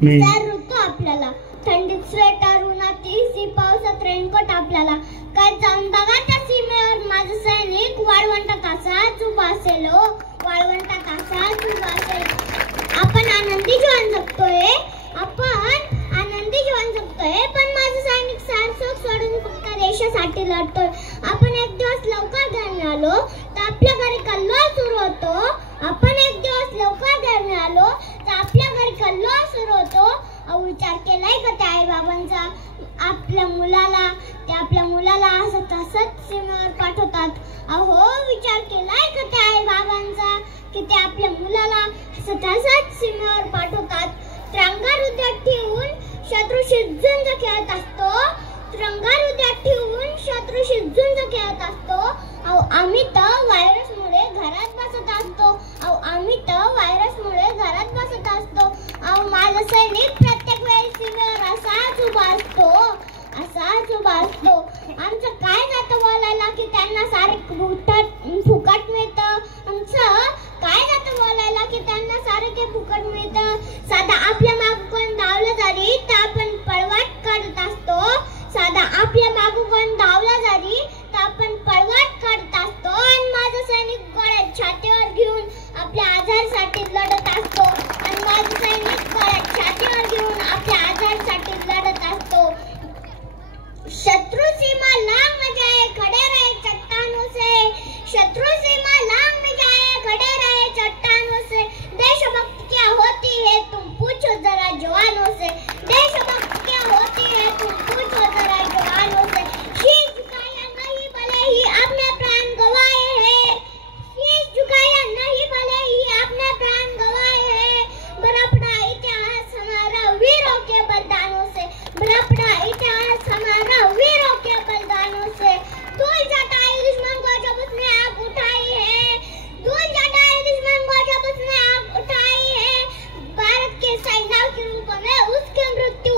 Sir ऋतू आपल्याला थंडीत स्वेटर, उन्हात एसी, पावसात रेनकोट आपल्याला. काय जाऊन बघा त्या सीमेवर माझा सैनिक वाळवंटात असाच उभा असेल, हो वाळवंटात असाच उभा असेल. आपण आनंदी जीवन जगतोय, आपण आनंदी जीवन जगतोय, पण माझा सैनिक सारसोक सोडून फक्त देशासाठी लढतोय. आपण एक दिवस लवकर घरी आलो तर आपल्या घरी कल्लोळ सुरू होतो. आपण एक दिवस लवकर घरी आलो तर आपल्या घरी कल्लोळ सुरू होतो. विचार केलाय का त्या आई बाबांचा? आपल्या मुलाला असं तसंच सीमेवर पाठवतात. अहो विचार केलाय का त्या आई बाबांचा की ते आपल्या मुलाला असं तसंच सीमेवर पाठवतात? तिरंगा हृदयात ठेवून शत्रूशी झुंज खेळत असतो. तिरंगा हृदयात ठेवून शत्रूशी झुंज खेळत असतो. अहो आम्ही तर व्हायरसमुळे घरात बसत असतो. अहो माझा सैनिक प्रत्येक वेळी सीमेवर असाच उभा असतो. आमचं काय जातं बोलायला की त्यांना सारे फुकट मिळतं. आमचं काय जातं बोलायला की त्यांना सारे ते फुकट मिळतं. साधा आपल्या मागं कोण धावलं जरी तर आपण पळवाट काढत असतो. आणि माझा सैनिक गळ्यात छातीवर घेऊन आपल्या आजारासाठी लढत असतो. शत्रु सीमा लांग में जाए खड़े रहे चट्टानों से. देशभक्ति क्या होती है तुम पूछो जरा जवानों से. शीश झुकाया नहीं भले ही आपने प्राण गंवाए हैं. बरपड़ा इतिहास हमारा वीरों के बलिदानों से. धूल जटाई दुश्मन को जब उसने आग उठाई है. भारत के सेना के रूप में उसकी मृत्यु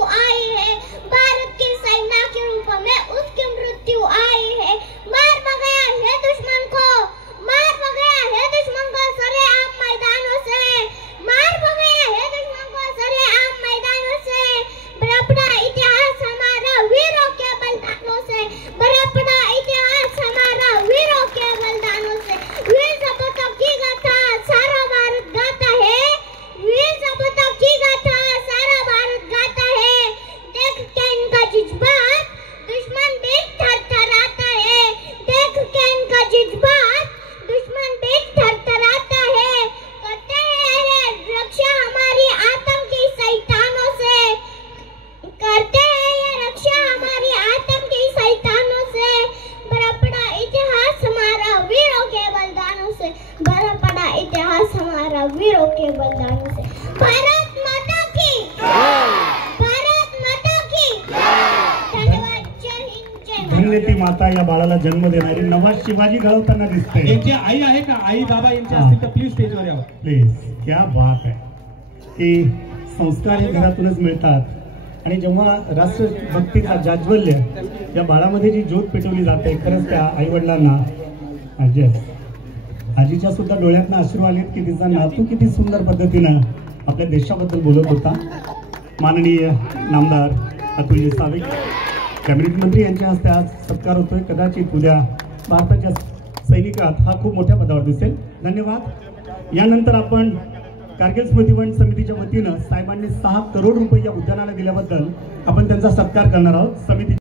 आई है. मार भगाया है दुश्मन को सरेआम मैदानों से. बरपड़ा इतिहास हमारा वीरों के बलिदानों से. वीर सपूतों की गाथा सारा भारत गाता है. देख के इनका जज्बात दुश्मन भी थरथराता है. करते हैं ये रक्षा हमारी आतंकी शैतानों से. बरपड़ा इतिहास हमारा वीरों के बलिदानों से. भारत माता की धन्यवाद. जय हिंद, जय महाराष्ट्र. धन्य ती माता या बाळाला जन्म देणारी. नवा शिवाजी घडवताना दिसते. यांची आई आहे का? आई बाबा यांचे असतील तर प्लीज स्टेजवर यावं. प्लीज. क्या बात आहे की संस्कार हे घरातूनच मिळतात. आणि जेव्हा राष्ट्रभक्तीचा जाज्वल्य या बाळामध्ये जी ज्योत पेटवली जाते, खरंच त्या आई वडिलांना आजीच्या सुद्धा डोळ्यातनं अश्रू आलेत की तिचा नातू किती सुंदर पद्धतीनं आपल्या देशाबद्दल बोलत होता. माननीय नामदार अतुलजी सावे कॅबिनेट मंत्री यांच्या हस्ते आज सत्कार होतोय. कदाचित उद्या भारताच्या सैनिकात हा खूप मोठ्या पदावर दिसेल. धन्यवाद. यानंतर आपण कारगिल स्मृतिवन समितीच्या वतीनं साहेबांनी 6 करोड रुपये या उद्यानाला दिल्याबद्दल आपण त्यांचा सत्कार करणार आहोत. समिती